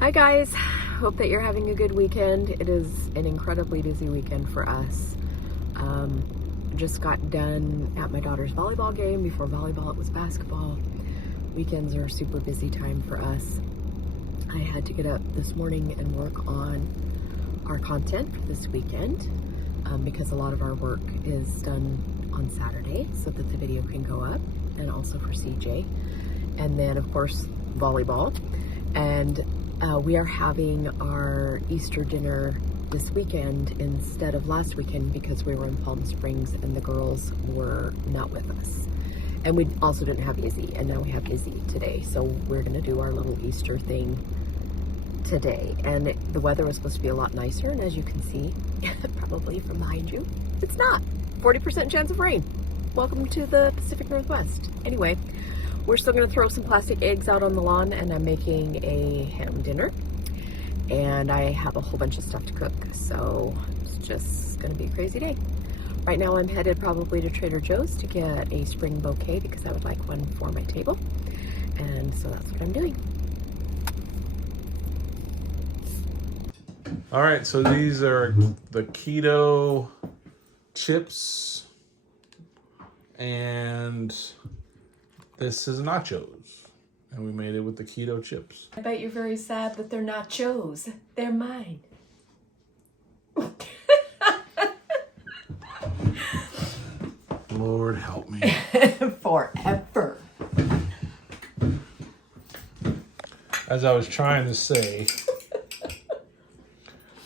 Hi guys, hope that you're having a good weekend. It is an incredibly busy weekend for us. Just got done at my daughter's volleyball game. Before volleyball, it was basketball. Weekends are a super busy time for us. I had to get up this morning and work on our content for this weekend because a lot of our work is done on Saturday so that the video can go up, and also for CJ. And then of course, volleyball. And we are having our Easter dinner this weekend instead of last weekend because we were in Palm Springs and the girls were not with us. And we also didn't have Izzy, and now we have Izzy today. So we're gonna do our little Easter thing today. And the weather was supposed to be a lot nicer, and as you can see, probably from behind you, it's not. 40% chance of rain. Welcome to the Pacific Northwest. Anyway, we're still gonna throw some plastic eggs out on the lawn, and I'm making a ham dinner. And I have a whole bunch of stuff to cook, so it's just gonna be a crazy day. Right now I'm headed probably to Trader Joe's to get a spring bouquet because I would like one for my table. And so that's what I'm doing. All right, so these are the keto chips, and this is nachos. And we made it with the keto chips. I bet you're very sad that they're nachos. They're mine. Lord help me. Forever. As I was trying to say,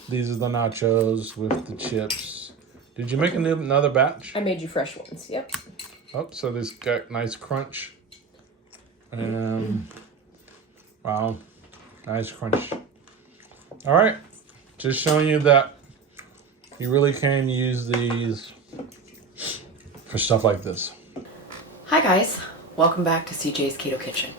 these are the nachos with the chips. Did you make another batch? I made you fresh ones, yep. Oh, so this got nice crunch. Wow, nice crunch. All right, just showing you that you really can use these for stuff like this. Hi guys, welcome back to CJ's Keto Kitchen.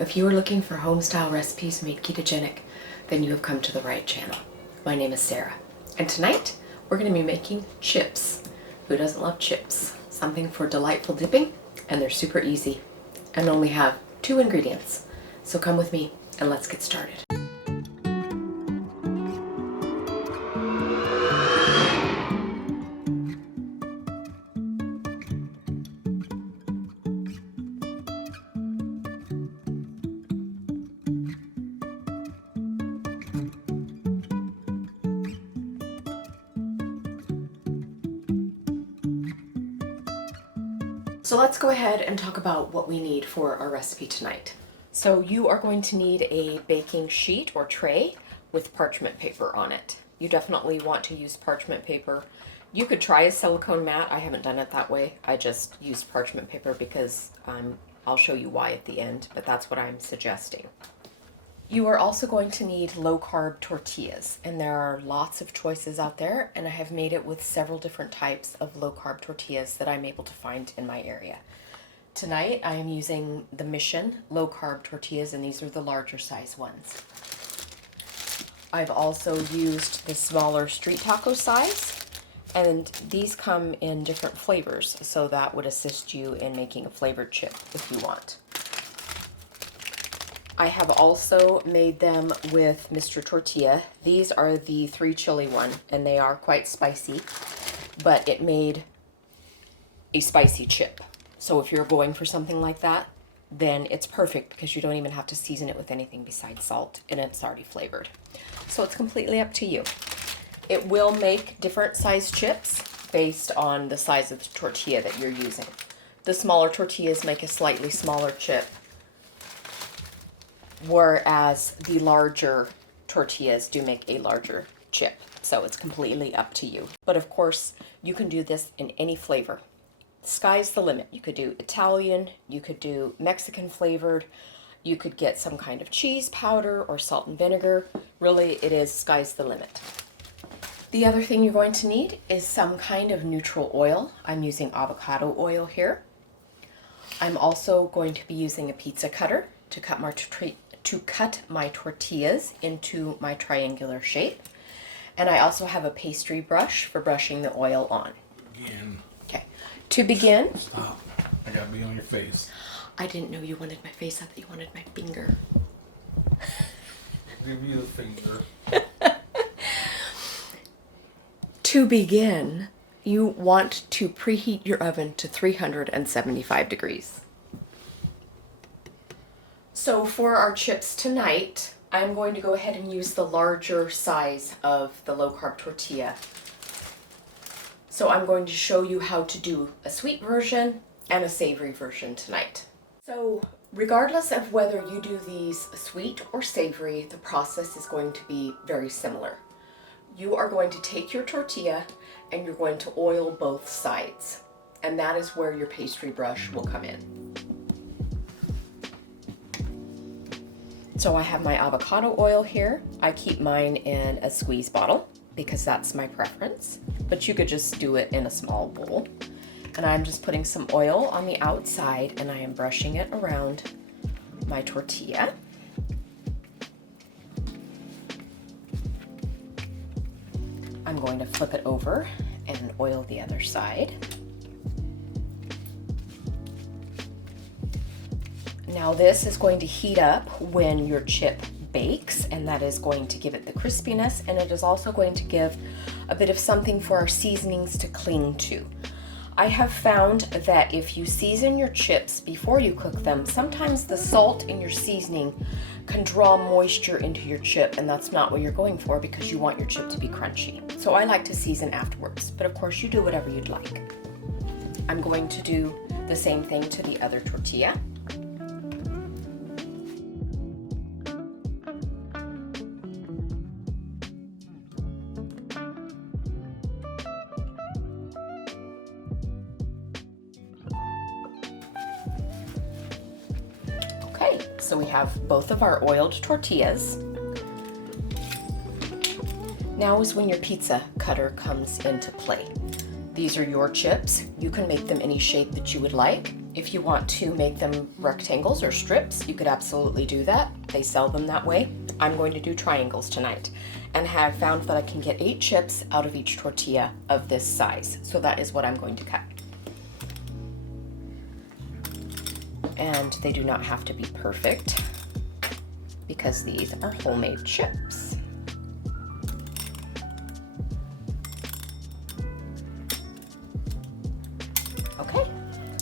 If you are looking for home-style recipes made ketogenic, then you have come to the right channel. My name is Sarah, and tonight we're going to be making chips. Who doesn't love chips? Something for delightful dipping, and they're super easy and only have 2 ingredients. So come with me and let's get started. So let's go ahead and talk about what we need for our recipe tonight. So you are going to need a baking sheet or tray with parchment paper on it. You definitely want to use parchment paper. You could try a silicone mat. I haven't done it that way. I just used parchment paper because I'll show you why at the end, but that's what I'm suggesting. You are also going to need low-carb tortillas, and there are lots of choices out there, and I have made it with several different types of low-carb tortillas that I'm able to find in my area. Tonight I am using the Mission low-carb tortillas, and these are the larger size ones. I've also used the smaller street taco size, and these come in different flavors, so that would assist you in making a flavored chip if you want. I have also made them with Mr. Tortilla. These are the 3 chili one, and they are quite spicy, but it made a spicy chip. So if you're going for something like that, then it's perfect because you don't even have to season it with anything besides salt, and it's already flavored. So it's completely up to you. It will make different size chips based on the size of the tortilla that you're using. The smaller tortillas make a slightly smaller chip, whereas the larger tortillas do make a larger chip. So it's completely up to you. But of course, you can do this in any flavor. Sky's the limit. You could do Italian, you could do Mexican flavored, you could get some kind of cheese powder or salt and vinegar. Really, it is sky's the limit. The other thing you're going to need is some kind of neutral oil. I'm using avocado oil here. I'm also going to be using a pizza cutter to cut my tortillas into my triangular shape. And I also have a pastry brush for brushing the oil on. Again. Okay. To begin... Stop. I gotta be on your face. I didn't know you wanted my face. I thought you wanted my finger. Give you the finger. To begin, you want to preheat your oven to 375 degrees. So for our chips tonight, I'm going to go ahead and use the larger size of the low-carb tortilla. So I'm going to show you how to do a sweet version and a savory version tonight. So regardless of whether you do these sweet or savory, the process is going to be very similar. You are going to take your tortilla and you're going to oil both sides. And that is where your pastry brush will come in. So I have my avocado oil here. I keep mine in a squeeze bottle because that's my preference, but you could just do it in a small bowl. And I'm just putting some oil on the outside and I am brushing it around my tortilla. I'm going to flip it over and oil the other side. Now this is going to heat up when your chip bakes, and that is going to give it the crispiness, and it is also going to give a bit of something for our seasonings to cling to. I have found that if you season your chips before you cook them, sometimes the salt in your seasoning can draw moisture into your chip, and that's not what you're going for because you want your chip to be crunchy. So I like to season afterwards, but of course you do whatever you'd like. I'm going to do the same thing to the other tortilla. So we have both of our oiled tortillas. Now is when your pizza cutter comes into play. These are your chips. You can make them any shape that you would like. If you want to make them rectangles or strips, you could absolutely do that. They sell them that way. I'm going to do triangles tonight and have found that I can get 8 chips out of each tortilla of this size. So that is what I'm going to cut. And they do not have to be perfect because these are homemade chips. Okay,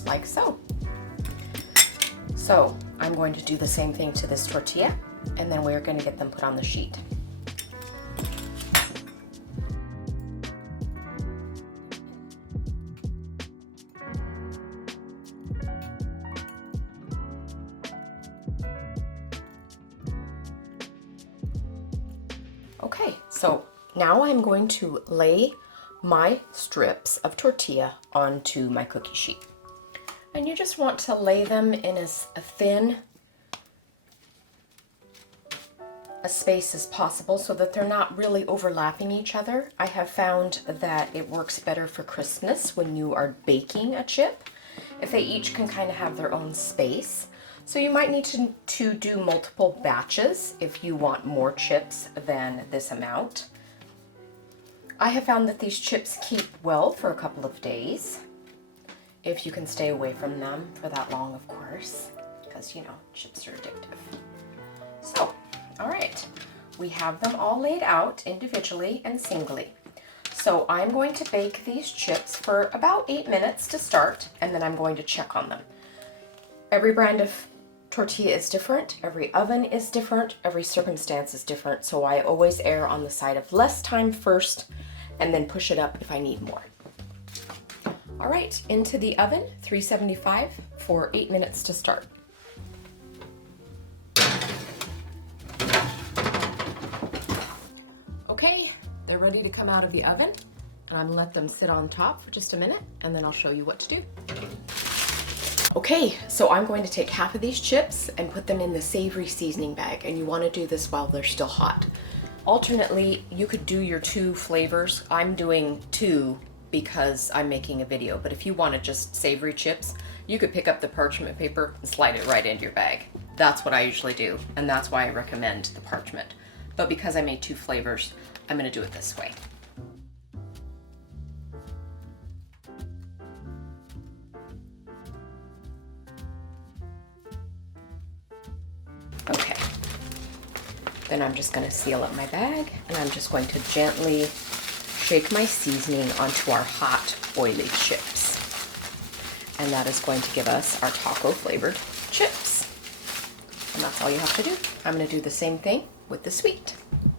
like so. So I'm going to do the same thing to this tortilla, and then we're going to get them put on the sheet. Okay, so now I'm going to lay my strips of tortilla onto my cookie sheet. And you just want to lay them in as thin a space as possible so that they're not really overlapping each other. I have found that it works better for crispness when you are baking a chip, if they each can kind of have their own space. So you might need to do multiple batches if you want more chips than this amount. I have found that these chips keep well for a couple of days, if you can stay away from them for that long, of course, because, you know, chips are addictive. So, all right, we have them all laid out individually and singly. So I'm going to bake these chips for about 8 minutes to start, and then I'm going to check on them. Every brand of tortilla is different, every oven is different, every circumstance is different, so I always err on the side of less time first and then push it up if I need more. All right, into the oven, 375 for 8 minutes to start. Okay, they're ready to come out of the oven, and I'm gonna let them sit on top for just a minute, and then I'll show you what to do. Okay, so I'm going to take half of these chips and put them in the savory seasoning bag, and you want to do this while they're still hot. Alternately, you could do your 2 flavors. I'm doing 2 because I'm making a video, but if you wanted just savory chips, you could pick up the parchment paper and slide it right into your bag. That's what I usually do, and that's why I recommend the parchment. But because I made 2 flavors, I'm going to do it this way. Then I'm just going to seal up my bag, and I'm just going to gently shake my seasoning onto our hot, oily chips. And that is going to give us our taco flavored chips. And that's all you have to do. I'm going to do the same thing with the sweet.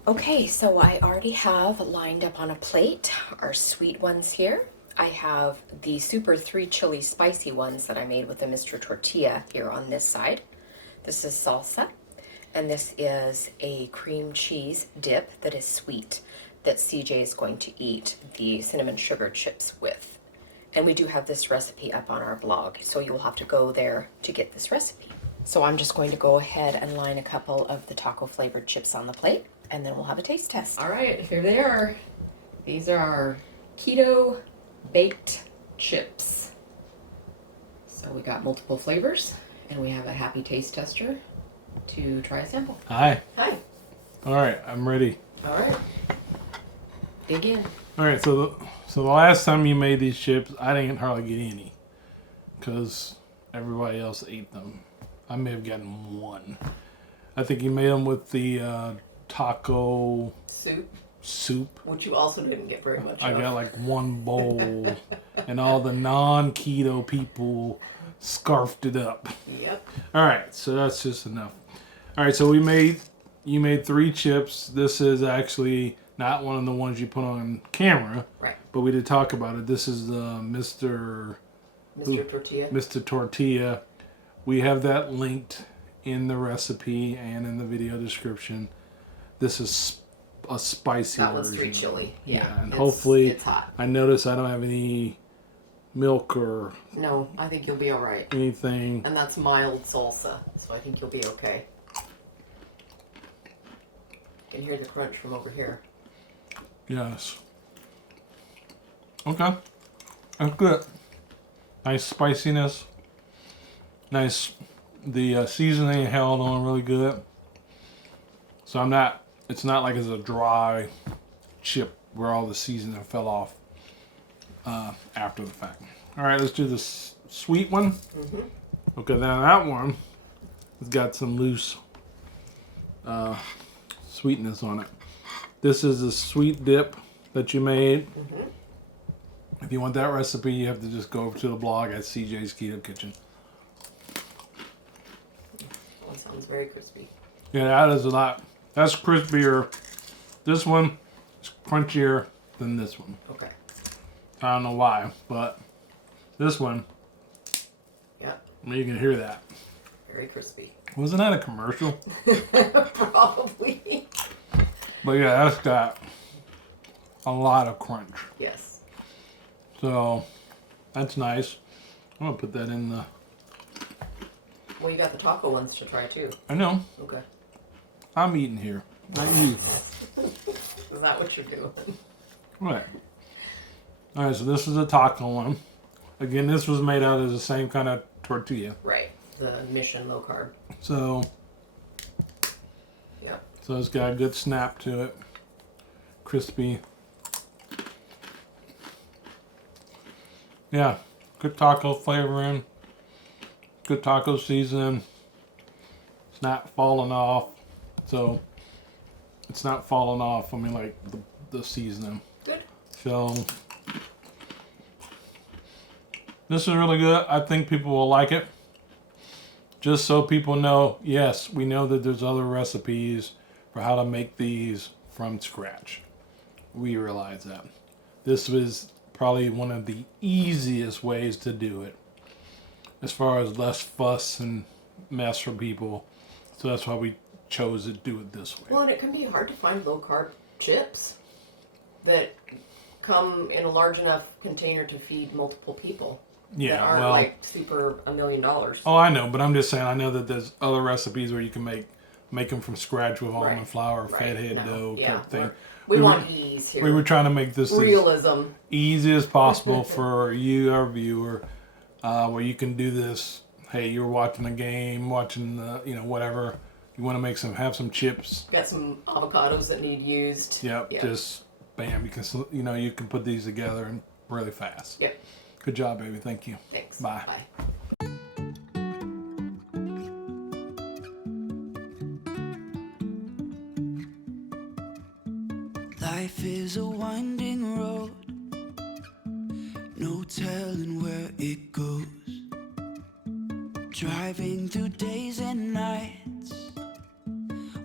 Okay, so I already have lined up on a plate our sweet ones here. I have the super 3 chili spicy ones that I made with the Mr. Tortilla here on this side. This is salsa, and this is a cream cheese dip that is sweet that CJ is going to eat the cinnamon sugar chips with. And we do have this recipe up on our blog, so you'll have to go there to get this recipe. So I'm just going to go ahead and line a couple of the taco flavored chips on the plate, and then we'll have a taste test. All right, here they are. These are our keto baked chips. So we got multiple flavors, and we have a happy taste tester to try a sample. Hi. Hi. All right, I'm ready. All right. Dig in. All right, so the last time you made these chips, I didn't hardly get any because everybody else ate them. I may have gotten one. I think you made them with the taco soup, which you also didn't get very much I of. got like one bowl, and all the non-keto people scarfed it up. Yep. All right, so that's just enough. All right, so you made 3 chips. This is actually not one of the ones you put on camera, right? But we did talk about it. This is the Mr. Tortilla. Mr. Tortilla. We have that linked in the recipe and in the video description. This is a spicy that version. That was 3 chili. Yeah, and hopefully it's hot. I notice I don't have any milk or no. I think you'll be all right. Anything. And that's mild salsa, so I think you'll be okay. You can hear the crunch from over here. Yes. Okay. That's good. Nice spiciness. Nice. The seasoning held on really good. So it's not like it's a dry chip where all the seasoning fell off after the fact. All right, let's do the sweet one. Mm-hmm. Okay, now that one has got some loose sweetness on it. This is a sweet dip that you made. Mm-hmm. If you want that recipe, you have to just go over to the blog at Cjsketokitchen. That sounds very crispy. Yeah, that is a lot. That's crispier. This one is crunchier than this one. Okay. I don't know why, but this one, yep. I mean, you can hear that. Very crispy. Wasn't that a commercial? Probably. But yeah, that's got a lot of crunch. Yes. So, that's nice. I'm going to put that in the... Well, you got the taco ones to try too. I know. Okay. I'm eating here, not you. Is that what you're doing? Right. All right, so this is a taco one. Again, this was made out of the same kind of tortilla. Right. The Mission low carb. So, yeah. So it's got a good snap to it. Crispy. Yeah, good taco flavoring. Good taco seasoning. It's not falling off. So, it's not falling off. I mean, like the seasoning. Good. So, this is really good. I think people will like it. Just so people know, yes, we know that there's other recipes for how to make these from scratch. We realize that. This was probably one of the easiest ways to do it, as far as less fuss and mess for people. So that's why we chose to do it this way. Well, and it can be hard to find low carb chips that come in a large enough container to feed multiple people. Yeah, that aren't like super $1 million. Oh, I know, but I'm just saying I know that there's other recipes where you can make them from scratch with almond flour, fathead dough type thing. We want ease here. We were trying to make this realism as easy as possible for you, our viewer, where you can do this. Hey, you're watching a game, watching the, whatever. You want to have some chips. Got some avocados that need used. Yep. Just bam. You can, you can put these together and really fast. Yep. Good job, baby. Thank you. Thanks. Bye. Bye. Life is a winding road, no telling where it goes. Driving through days and nights,